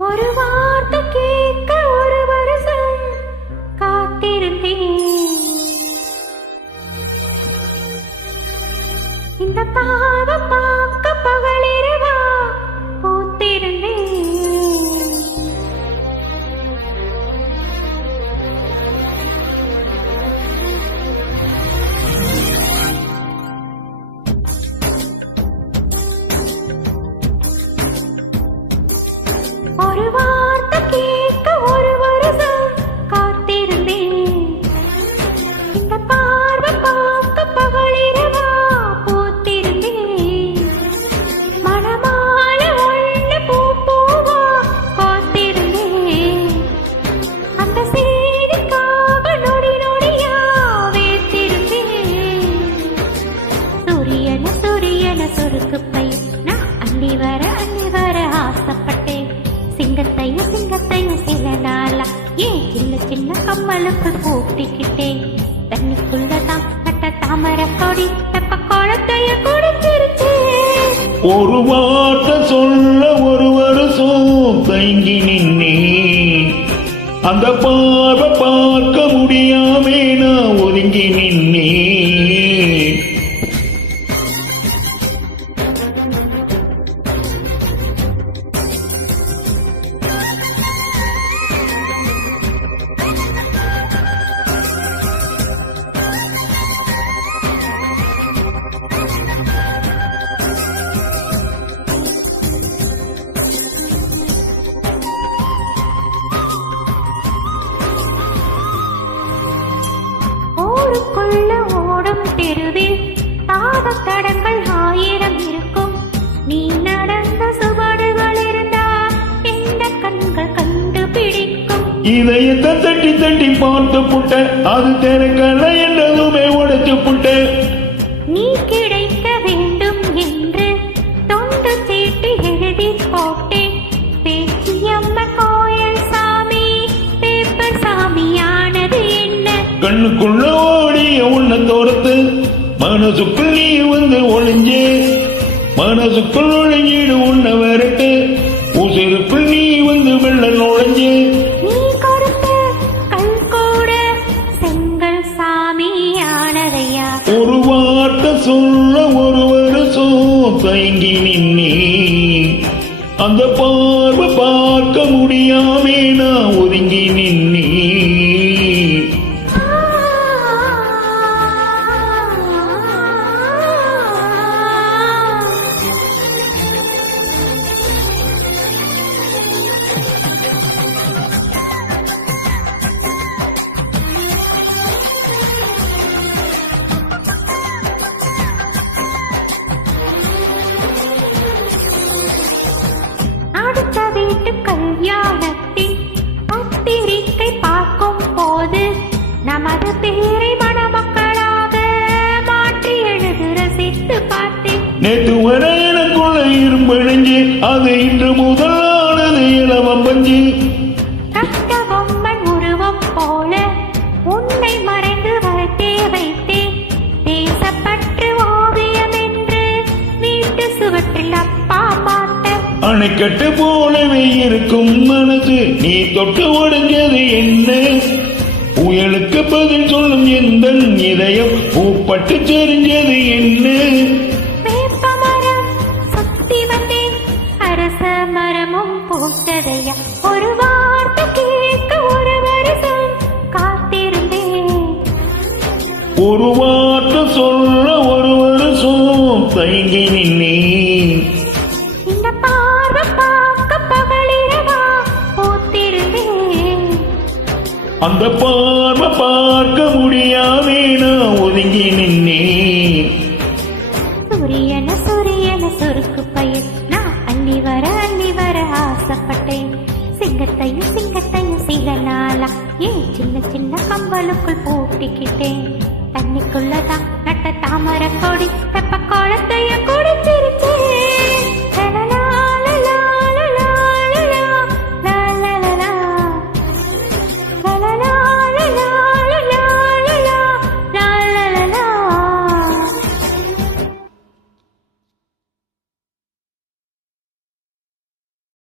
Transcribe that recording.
ஒரு வார்த்தை கேட்க ஒரு வருஷம் காத்திருந்தேன். இந்த பாவ பார்க்க பகலிரவா பூத்திருந்தேன். ஒரு வார்த்தை கேட்க ஒரு வருஷம் காத்திருந்தேன். இந்த பார்வை பார்க்க பகலிரவா பூத்திருந்தேன். மணமால ஒண்ணு பூ பூவா காத்திருந்தேன். அந்த செய்திக்காக நொடி நொடியா வேத்திருந்தேன். சூரியன சூரியன சொருக்கு பையன் நான் அள்ளி வர ஆசைப்பட்டேன். சிங்கத்தையும் சிங்கத்தையும் சில நாளா ஏன் சின்ன சின்ன கம்மலுக்கு பூட்டிக்கிட்டேன். தண்ணிக்குள்ளதான் நட்ட தாமரை கொடி தப்ப குளத்தைய குடிச்சிருச்சு. ஒரு வார்த்தை சொல்ல ஒரு வருஷம் தங்கி நின்னே. அந்த பார்வை பார்க்க முடியாமே நான் ஒதுங்கி நின்னே. ஊருக்குள்ள ஓடும் தெருவில் பாத தடங்கள் 1000 இருக்கும். நீ நடந்த சுவடுகள் இருந்தா இந்த கண்கள் கண்டுபிடிக்கும். இதயத்தை தட்டி தட்டி பார்த்து புட்ட அது திறக்கல என்றதுமே உடைச்சு புட்ட. நீ கிடைக்க வேண்டும் என்று தொண்டு சீட்டு எழுதி போட்டேன். பேச்சியம்ம கோயில் சாமி பேப்பர் சாமியானது என்ன? கண்ணுக்குள்ள ஓடிய உன்னை தோரத்து மனசுக்குள் நீ வந்து ஒளிஞ்சே. மனசுக்குள் ஒளிஞ்சிடு உன்னை விரட்டு உசிருக்குள் நீ வந்து வெள்ள நுழைஞ்சே. நீ கொடுத்த கல் கூட செங்கல் சாமியானதையா? ஒரு வார்த்தை சொல்ல ஒரு வருஷம் தயங்கி நின்னே. அந்த பார்வை பார்க்க முடியாமே நான் ஒதுங்கி நின்னே. அடுத்த வீட்டு கல்யாணத்தின் பத்திரிக்கை பார்க்கும் போது நமது பேரை மணமக்களாக மாற்றி எழுது ரசித்து பார்த்தேன். நேற்று வர எனக்குள்ள இரும்பழிஞ்சு அது இன்று முதலானது இளவம் பஞ்சு. கட்ட பொம்மன் உருவம் போல உன்னை மறைந்து வளர்த்தே வைத்தேன். தேசப்பற்று ஓவியம் என்று வீட்டு சுவற்றில் அப்பா பார்த்தேன். அணைக்கட்டு போலவே இருக்கும் மனசு நீ தொட்டு உடைஞ்சது என்ன? புயலுக்கு பதில் சொல்லும் எந்த இதயம் பூப்பட்டு தெரிஞ்சது என்ன? வேப்பமரம் சுத்தி வந்தேன் அரச மரமும் பூத்ததையா? ஒரு வார்த்தை கேட்க ஒரு வருஷம் காத்திருந்தேன். ஒரு வார்த்தை சொல்ல ஒரு வருஷம் தயங்கி நின்னே. இந்த பார்வை பார்க்க பகலிரவா பூத்திருந்தேன். அந்த பார்வை பார்க்க முடியாமே நான் ஒதுங்கி நின்னே. சூரியன சூரியன சொருக்கு பையன் நான் அள்ளி வர ஆசைப்பட்டேன். சிங்கத்தையும் சிங்கத்தையும் சில நாளா ஏன் சின்ன சின்ன கம்பலுக்குள் பூட்டிக்கிட்டேன். தண்ணிக்குள்ளதான்